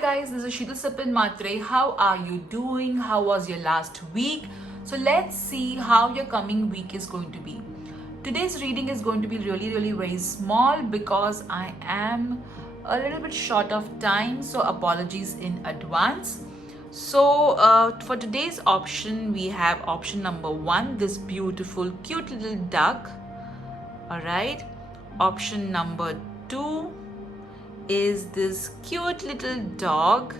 guys, this is Sheetal Sapin Matre. How are you doing? How was your last week? So let's see how your coming week is going to be. Today's reading is going to be really very small because I am a little bit short of time, so apologies in advance. So for today's option, we have option number 1, this beautiful cute little duck. Alright, option number 2 is this cute little dog.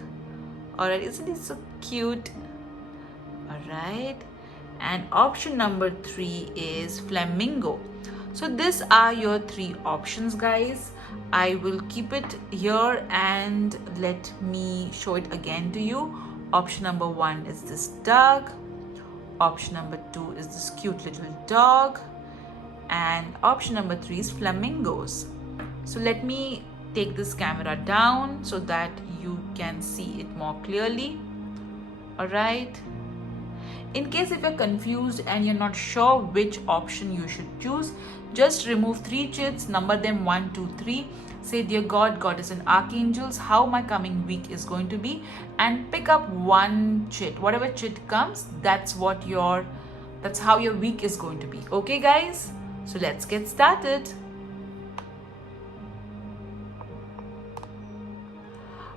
Alright, isn't it so cute? Alright, and option number 3 is flamingo. So these are your 3 options, guys. I will keep it here and let me show it again to you. Option number 1 is this duck. Option number 2 is this cute little dog. And option number 3 is flamingos. So let me take this camera down so that you can see it more clearly. Alright. In case if you're confused and you're not sure which option you should choose, just remove 3 chits, number them 1, 2, 3. Say, dear God, Goddess and Archangels, how my coming week is going to be, and pick up 1 chit. Whatever chit comes, that's how your week is going to be. Okay, guys? So let's get started.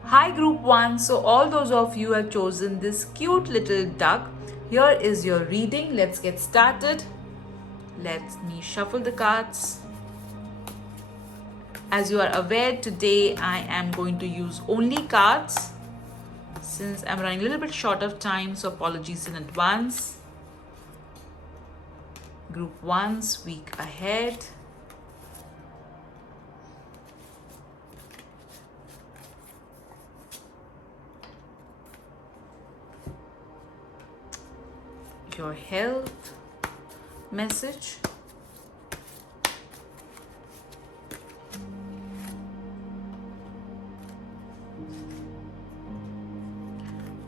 Hi group 1, so all those of you have chosen this cute little duck. Here is your reading. Let's get started. Let me shuffle the cards. As you are aware, today I am going to use only cards since I'm running a little bit short of time, so apologies in advance. Group 1's week ahead. Your health message.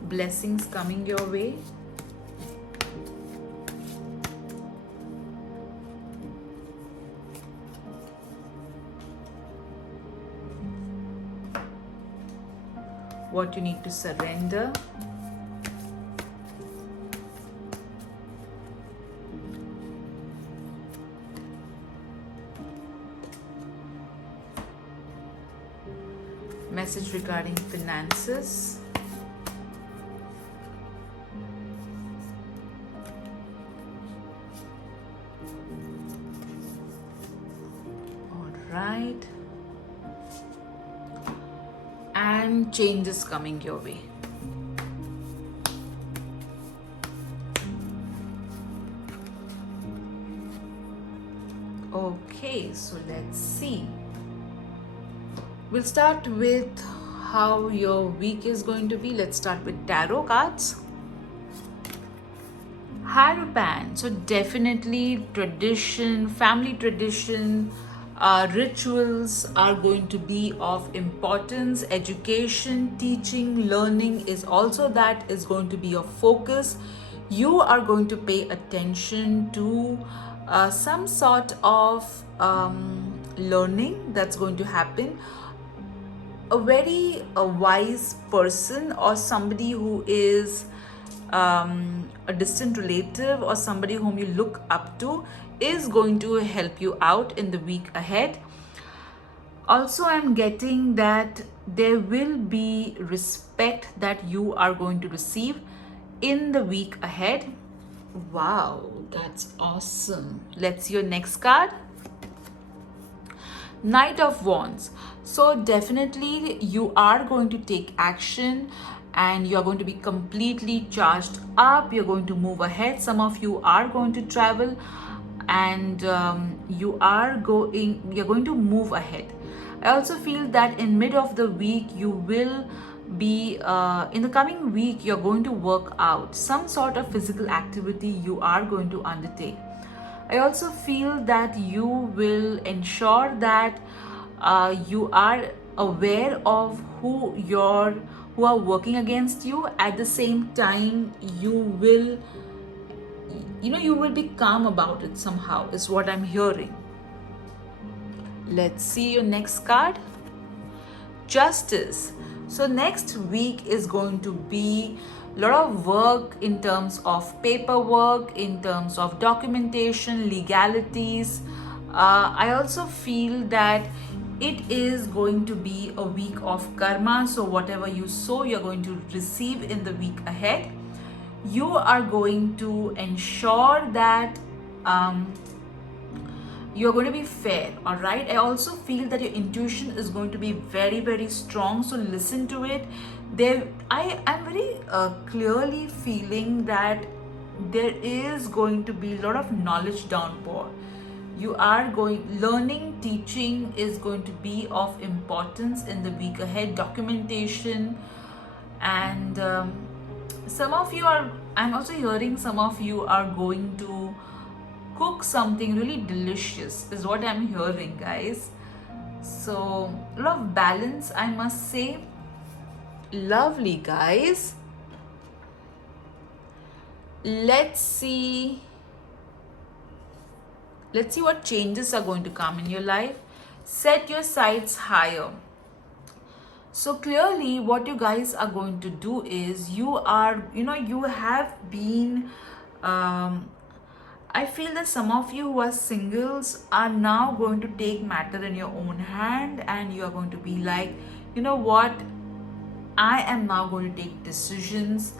Blessings coming your way. What you need to surrender. Message regarding finances. All right. And changes coming your way. Okay, so let's see. We'll start with how your week is going to be. Let's start with tarot cards. Hierophant. So definitely tradition, family tradition, rituals are going to be of importance. Education, teaching, learning is also that is going to be your focus. You are going to pay attention to some sort of learning that's going to happen. A very wise person or somebody who is a distant relative or somebody whom you look up to is going to help you out in the week ahead. Also, I'm getting that there will be respect that you are going to receive in the week ahead. Wow, that's awesome. Let's see your next card. Knight of Wands. So definitely you are going to take action and you're going to be completely charged up. You're going to move ahead. Some of you are going to travel and you're going to move ahead. I also feel that in mid of the week you will be in the coming week you're going to work out some sort of physical activity you are going to undertake. I also feel that you will ensure that you are aware of who are working against you. At the same time, you will be calm about it somehow, is what I'm hearing. Let's see your next card. Justice. So next week is going to be a lot of work in terms of paperwork, in terms of documentation, legalities. I also feel that it is going to be a week of karma. So whatever you sow, you're going to receive in the week ahead. You are going to ensure that you're going to be fair. All right, I also feel that your intuition is going to be very, very strong, so listen to it. I'm very clearly feeling that there is going to be a lot of knowledge downpour. You are going learning, teaching is going to be of importance in the week ahead. Documentation, and some of you are, I'm also hearing some of you are going to cook something really delicious, is what I'm hearing, guys. So a lot of balance, I must say. Lovely, guys. Let's see what changes are going to come in your life. Set your sights higher. So clearly what you guys are going to do is, you have been I feel that some of you who are singles are now going to take matter in your own hand, and you are going to be like, you know what, I am now going to take decisions.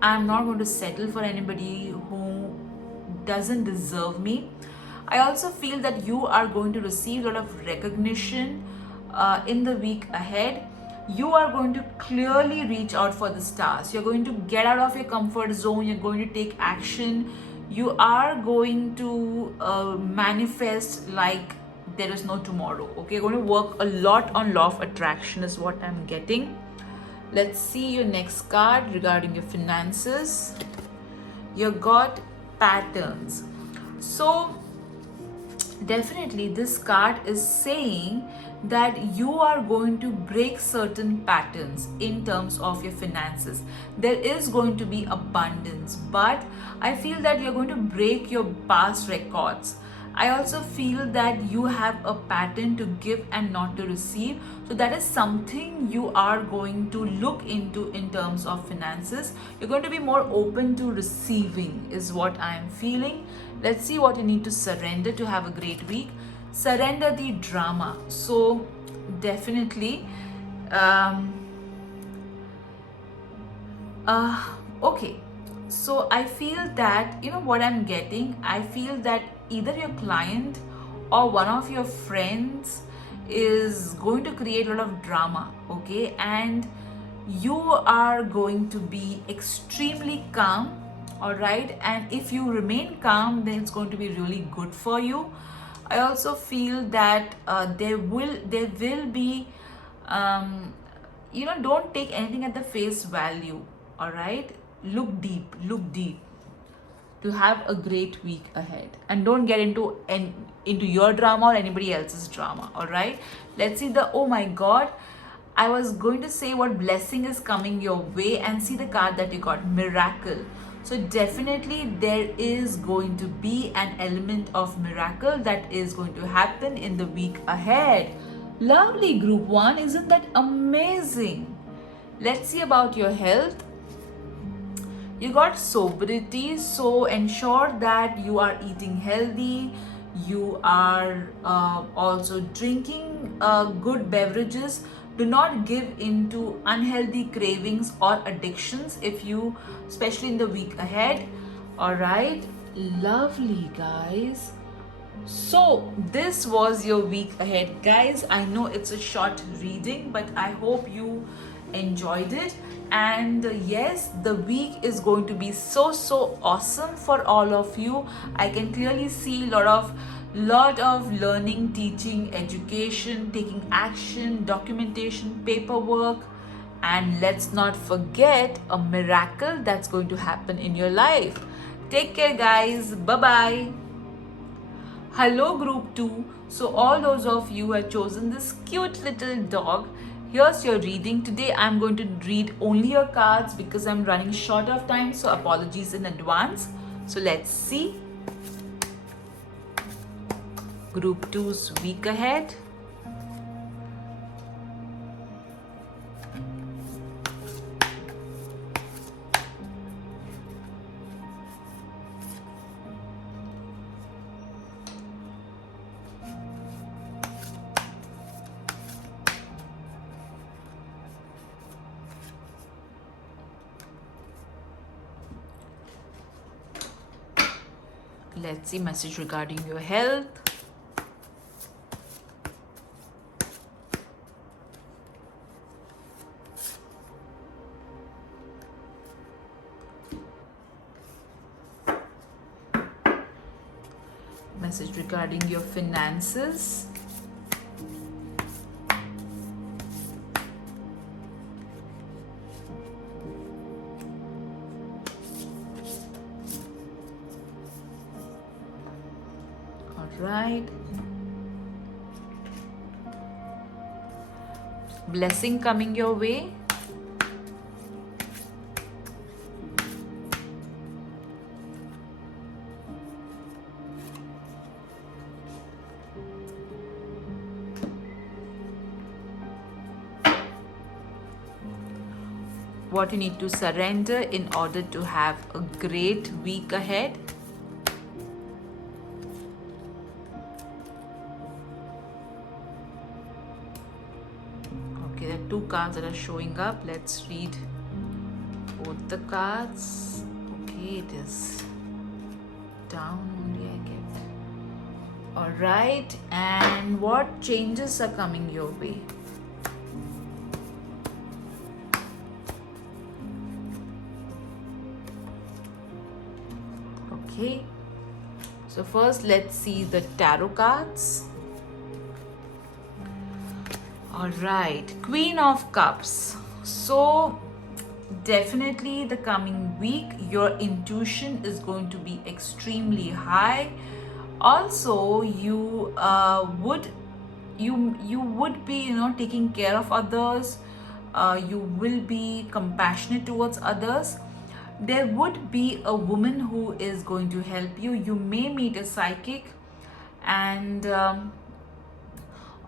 I'm not going to settle for anybody who doesn't deserve me. I also feel that you are going to receive a lot of recognition in the week ahead. You are going to clearly reach out for the stars. You're going to get out of your comfort zone. You're going to take action. You are going to manifest like there is no tomorrow. Okay, you're going to work a lot on law of attraction, is what I'm getting. Let's see your next card regarding your finances. You got patterns. So definitely this card is saying that you are going to break certain patterns in terms of your finances. There is going to be abundance, but I feel that you're going to break your past records. I also feel that you have a pattern to give and not to receive. So that is something you are going to look into in terms of finances. You're going to be more open to receiving, is what I am feeling. Let's see what you need to surrender to have a great week. Surrender the drama. So definitely okay, so I feel that, you know what I'm getting, I feel that either your client or one of your friends is going to create a lot of drama, okay, and you are going to be extremely calm. All right, and if you remain calm, then it's going to be really good for you. I also feel that there will be don't take anything at the face value. All right, look deep to have a great week ahead, and don't get into your drama or anybody else's drama. All right, let's see the, oh my god, I was going to say what blessing is coming your way, and see the card that you got, miracle. So definitely there is going to be an element of miracle that is going to happen in the week ahead. Lovely, group 1, isn't that amazing? Let's see about your health. You got sobriety, so ensure that you are eating healthy. You are also drinking good beverages. Do not give into unhealthy cravings or addictions, if you, especially in the week ahead. All right, lovely, guys. So this was your week ahead, guys. I know it's a short reading, but I hope you enjoyed it. And yes, the week is going to be so awesome for all of you. I can clearly see lot of learning, teaching, education, taking action, documentation, paperwork, and let's not forget a miracle that's going to happen in your life. Take care, guys. Bye bye. Hello, group 2. So all those of you who have chosen this cute little dog, here's your reading. Today I'm going to read only your cards because I'm running short of time, so apologies in advance. So let's see group 2's week ahead. Let's see message regarding your health. Message regarding your finances. Right. Blessing coming your way. What you need to surrender in order to have a great week ahead. Okay, there are two cards that are showing up. Let's read both the cards. Okay, it is down only, I get. Alright, and what changes are coming your way? Okay, so first let's see the tarot cards. All right, Queen of Cups. So definitely the coming week your intuition is going to be extremely high. Also you would be taking care of others. You will be compassionate towards others. There would be a woman who is going to help you. You may meet a psychic. And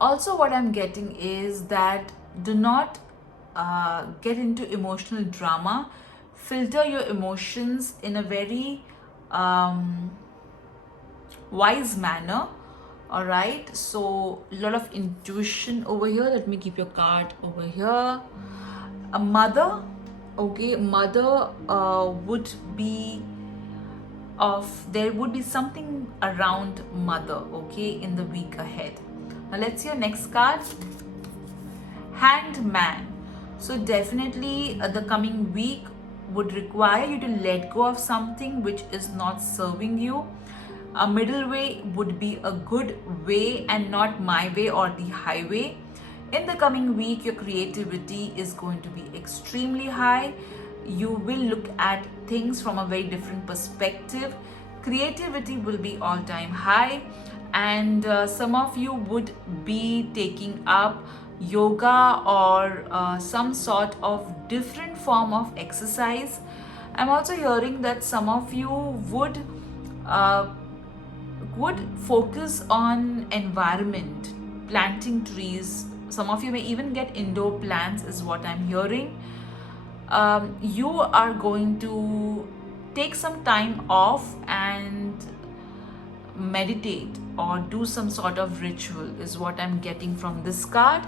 also what I'm getting is that do not get into emotional drama. Filter your emotions in a very wise manner. All right, so a lot of intuition over here. Let me keep your card over here. A mother. Okay, mother would be there would be something around mother, okay, in the week ahead. Now let's see your next card. Hanged Man. So definitely the coming week would require you to let go of something which is not serving you. A middle way would be a good way and not my way or the highway. In the coming week, your creativity is going to be extremely high. You will look at things from a very different perspective. Creativity will be all-time high, and some of you would be taking up yoga or some sort of different form of exercise. I'm also hearing that some of you would focus on environment, planting trees. Some of you may even get indoor plants is what I'm hearing. You are going to take some time off and meditate or do some sort of ritual is what I'm getting from this card.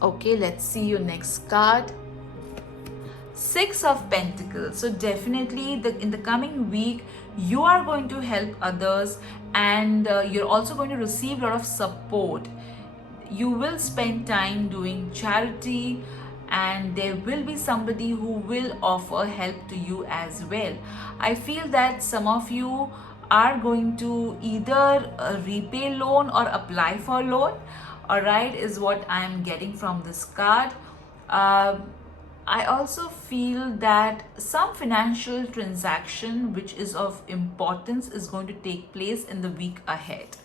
Okay, let's see your next card. Six of Pentacles. So definitely in the coming week you are going to help others, and you're also going to receive a lot of support. You will spend time doing charity, and there will be somebody who will offer help to you as well. I feel that some of you are going to either repay loan or apply for loan. All right, is what I am getting from this card. I also feel that some financial transaction which is of importance is going to take place in the week ahead.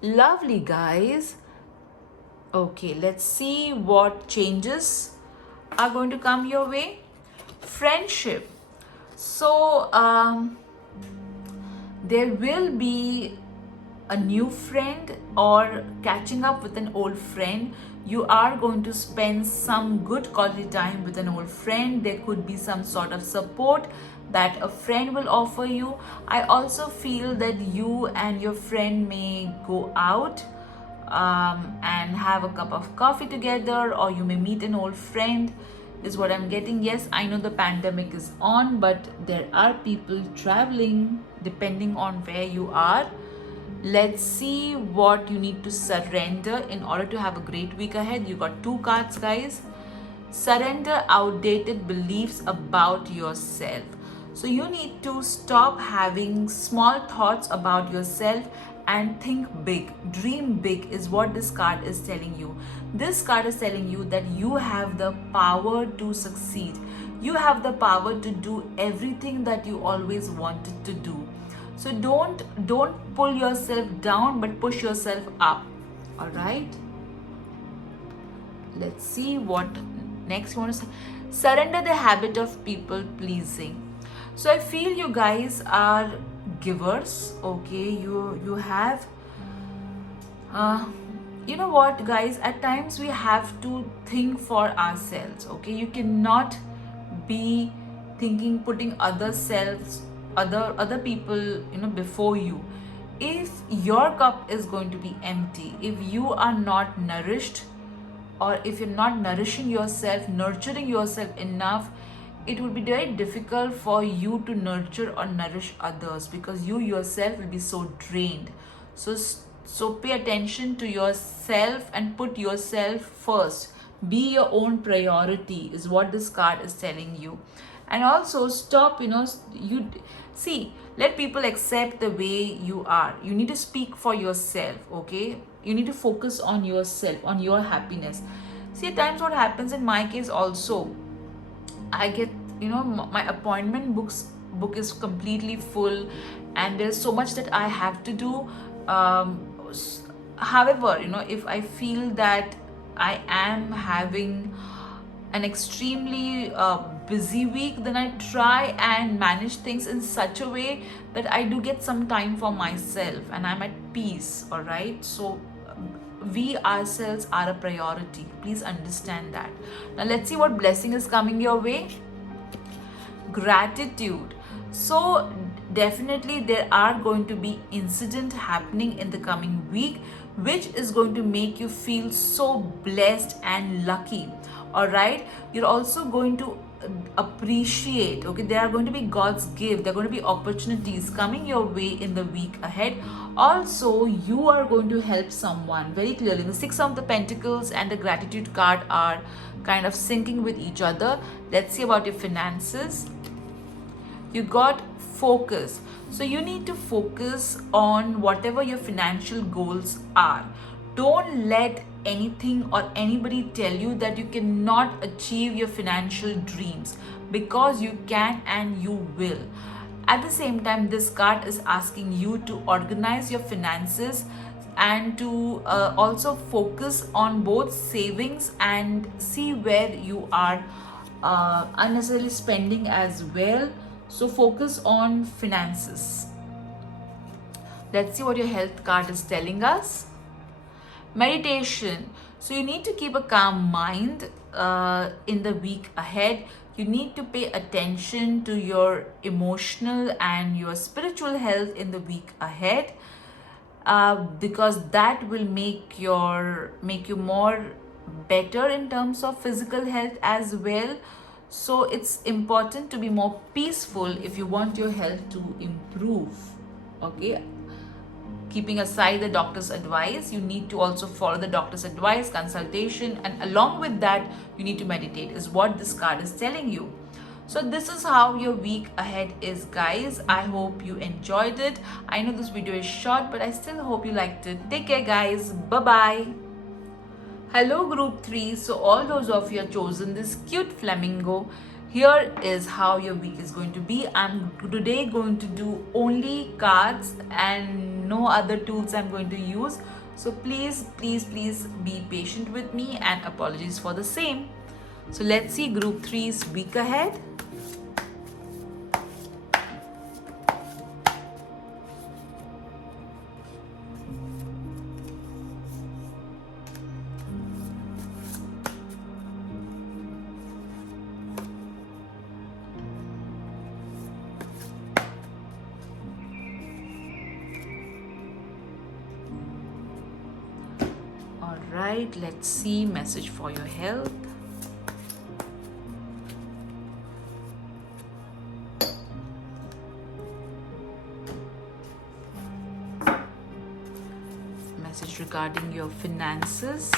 Lovely, guys. Okay, let's see what changes are going to come your way. Friendship. So there will be a new friend or catching up with an old friend. You are going to spend some good quality time with an old friend. There could be some sort of support that a friend will offer you. I also feel that you and your friend may go out and have a cup of coffee together, or you may meet an old friend is what I'm getting. Yes, I know the pandemic is on, but there are people traveling. depending on where you are. Let's see what you need to surrender in order to have a great week ahead. You got 2 cards, guys. Surrender outdated beliefs about yourself. So you need to stop having small thoughts about yourself and think big. Dream big is what this card is telling you. This card is telling you that you have the power to succeed. You have the power to do everything that you always wanted to do. So don't pull yourself down, but push yourself up. All right? Let's see what next you want to say. Surrender the habit of people pleasing. So I feel you guys are givers. Okay, you have you know what, guys, at times we have to think for ourselves. Okay, you cannot be thinking, putting other people, before you. If your cup is going to be empty, if you are not nourished, or if you're not nourishing yourself, nurturing yourself enough, it would be very difficult for you to nurture or nourish others, because you yourself will be so drained. So pay attention to yourself and put yourself first. Be your own priority is what this card is telling you. And also stop, you see, let people accept the way you are. You need to speak for yourself. Okay, you need to focus on yourself, on your happiness. See, at times what happens in my case also, I get, my appointment book is completely full, and there's so much that I have to do. However, if I feel that I am having an extremely busy week, then I try and manage things in such a way that I do get some time for myself and I'm at peace. All right, so we ourselves are a priority. Please understand that. Now let's see what blessing is coming your way. Gratitude. So definitely there are going to be incident happening in the coming week, which is going to make you feel so blessed and lucky. All right, you're also going to appreciate. Okay, there are going to be God's gift. There are going to be opportunities coming your way in the week ahead. Also, you are going to help someone very clearly. The Six of the Pentacles and the Gratitude card are kind of syncing with each other. Let's see about your finances. You got focus. So you need to focus on whatever your financial goals are. Don't let anything or anybody tell you that you cannot achieve your financial dreams, because you can and you will. At the same time, this card is asking you to organize your finances and to also focus on both savings and see where you are unnecessarily spending as well. So focus on finances. Let's see what your health card is telling us. Meditation. So you need to keep a calm mind in the week ahead. You need to pay attention to your emotional and your spiritual health in the week ahead, because that will make you more better in terms of physical health as well. So it's important to be more peaceful if you want your health to improve. Okay, keeping aside the doctor's advice, you need to also follow the doctor's advice, consultation, and along with that you need to meditate, is what this card is telling you. So this is how your week ahead is, guys. I hope you enjoyed it. I know this video is short, but I still hope you liked it. Take care, guys. Bye bye. Hello group 3. So all those of you have chosen this cute flamingo, here is how your week is going to be. I'm today going to do only cards and no other tools I'm going to use. So please be patient with me, and apologies for the same. So let's see group 3's week ahead. Alright, let's see message for your health. message regarding your finances.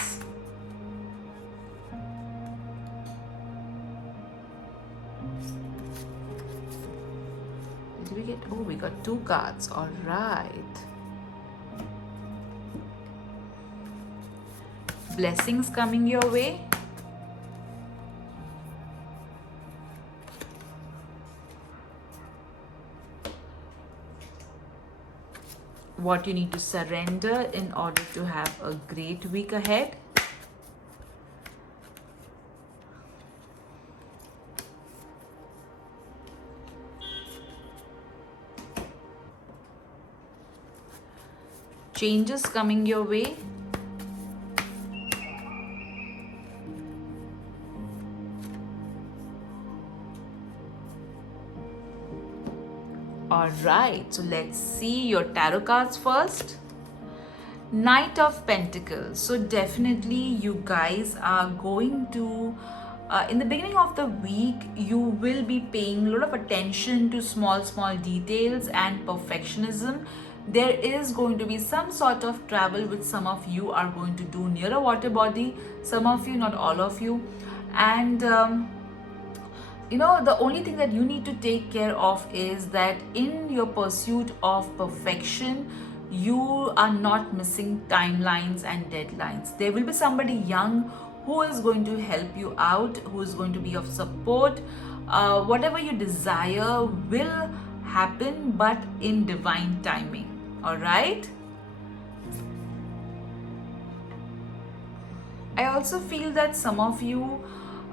Did we get, oh, we got 2 cards. All right. Blessings coming your way. What you need to surrender in order to have a great week ahead. Changes coming your way. All right, so let's see your tarot cards first. Knight of Pentacles. So definitely you guys are going to, in the beginning of the week, you will be paying a lot of attention to small details and perfectionism. There is going to be some sort of travel which some of you are going to do near a water body, some of you, not all of you. And the only thing that you need to take care of is that in your pursuit of perfection, you are not missing timelines and deadlines. There will be somebody young who is going to help you out, who is going to be of support. Whatever you desire will happen, but in divine timing. All right? I also feel that some of you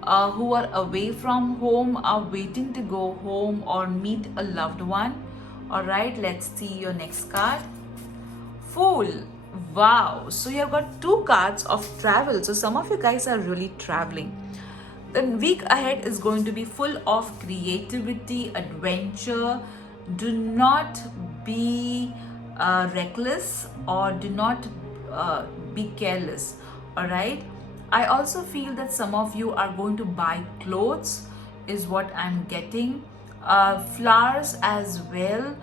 who are away from home are waiting to go home or meet a loved one. All right, let's see your next card. Fool. Wow. So you have got 2 cards of travel. So some of you guys are really traveling. The week ahead is going to be full of creativity, adventure. Do not be reckless or do not be careless. All right. I also feel that some of you are going to buy clothes is what I'm getting. Flowers as well.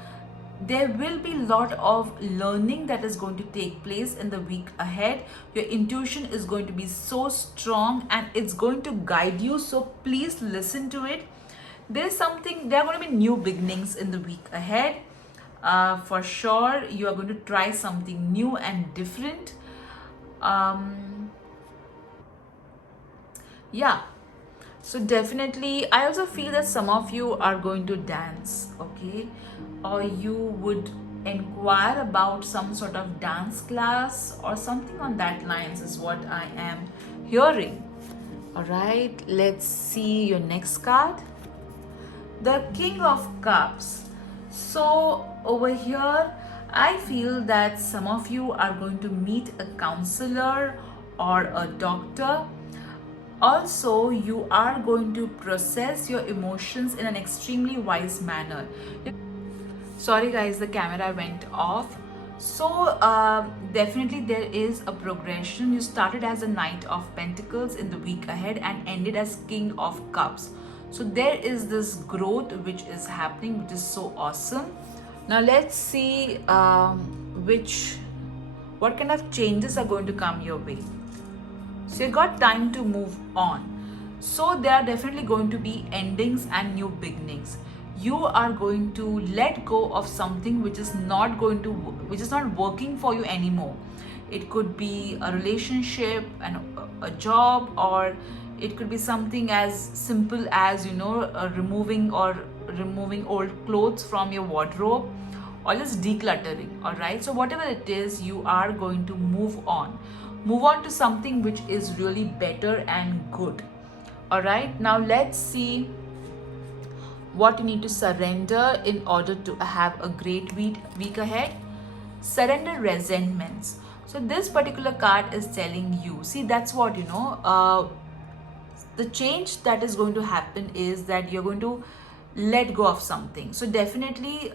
There will be a lot of learning that is going to take place in the week ahead. Your intuition is going to be so strong and it's going to guide you. So please listen to it. There are going to be new beginnings in the week ahead. For sure, you are going to try something new and different. Yeah, so definitely I also feel that some of you are going to dance, okay, or you would inquire about some sort of dance class or something on that lines is what I am hearing. All right, let's see your next card. The King of Cups. So over here I feel that some of you are going to meet a counselor or a doctor. Also, you are going to process your emotions in an extremely wise manner. Sorry guys, the camera went off. So definitely there is a progression. You started as a Knight of Pentacles in the week ahead and ended as King of Cups. So there is this growth which is happening, which is so awesome. Now let's see what kind of changes are going to come your way. So you got time to move on. So there are definitely going to be endings and new beginnings. You are going to let go of something which is not working for you anymore. It could be a relationship and a job, or it could be something as simple as removing old clothes from your wardrobe, or just decluttering. All right, so whatever it is, you are going to move on to something which is really better and good. All right, now let's see what you need to surrender in order to have a great week ahead. Surrender resentments. So this particular card is telling you, see, that's what the change that is going to happen is that you're going to let go of something. So definitely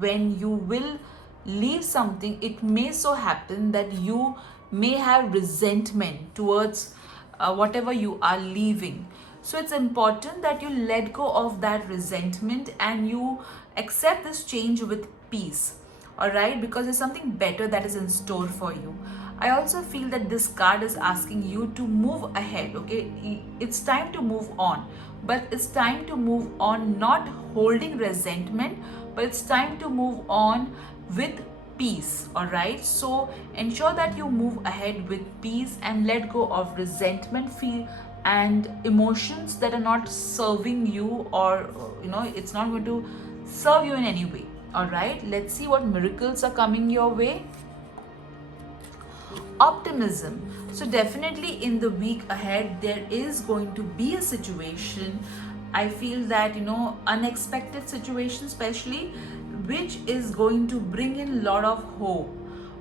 when you will leave something, it may so happen that you may have resentment towards whatever you are leaving. So it's important that you let go of that resentment and you accept this change with peace. all right, because there's something better that is in store for you. I also feel that this card is asking you to move ahead, okay? It's time to move on, but it's time to move on not holding resentment, but it's time to move on with peace, all right? So ensure that you move ahead with peace and let go of resentment, feel and emotions that are not serving you, or it's not going to serve you in any way. All right, let's see what miracles are coming your way. Optimism. So definitely in the week ahead there is going to be a situation, I feel that unexpected situation especially, which is going to bring in a lot of hope.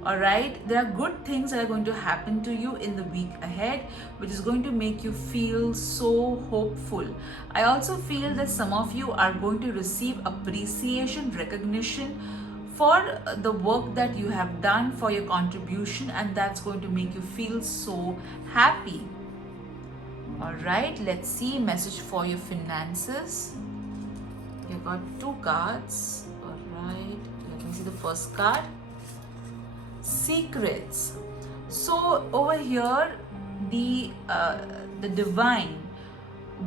All right, there are good things that are going to happen to you in the week ahead, which is going to make you feel so hopeful. I also feel that some of you are going to receive appreciation, recognition for the work that you have done, for your contribution, and that's going to make you feel so happy. All right, let's see message for your finances. You got 2 cards. All right, let me see the first card. Secrets. So over here, the divine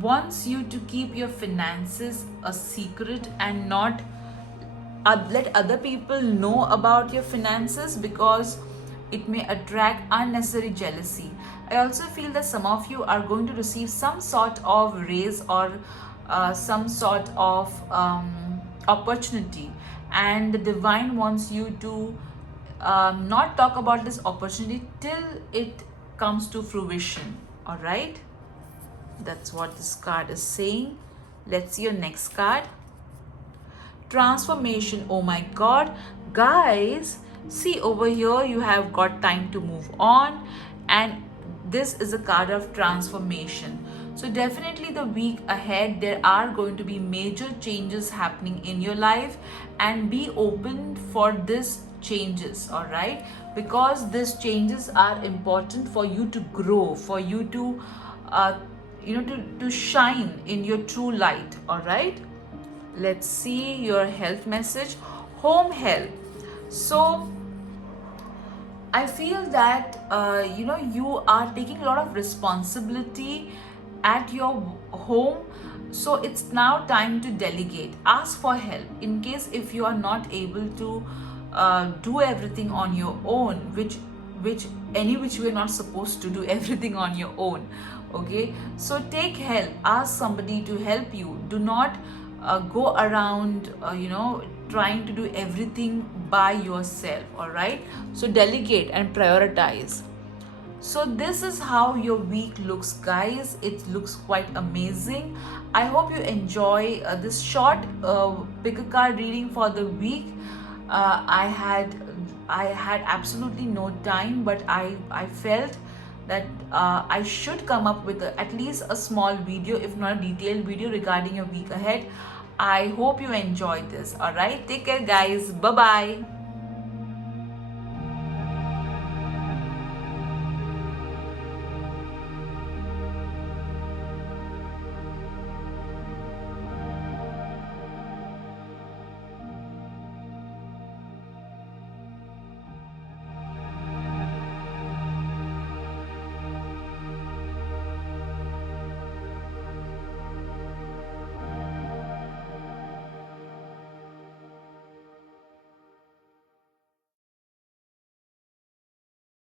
wants you to keep your finances a secret and not let other people know about your finances, because it may attract unnecessary jealousy. I also feel that some of you are going to receive some sort of raise or some sort of opportunity, and the divine wants you to not talk about this opportunity till it comes to fruition. All right, that's what this card is saying. Let's see your next card. Transformation. Oh my god, guys, see over here you have got time to move on, and this is a card of transformation. So definitely the week ahead there are going to be major changes happening in your life, and be open for this changes, all right, because these changes are important for you to grow, for you to to shine in your true light. All right, let's see your health message. Home health. So I feel that you are taking a lot of responsibility at your home, so it's now time to delegate. Ask for help in case if you are not able to do everything on your own, which we're not supposed to do everything on your own. Okay, so take help, ask somebody to help you. Do not go around trying to do everything by yourself. All right, so delegate and prioritize. So this is how your week looks, guys. It looks quite amazing. I hope you enjoy this short pick a card reading for the week. I had absolutely no time, but I felt that I should come up with at least a small video, if not a detailed video, regarding your week ahead. I hope you enjoyed this. All right, take care, guys. Bye bye.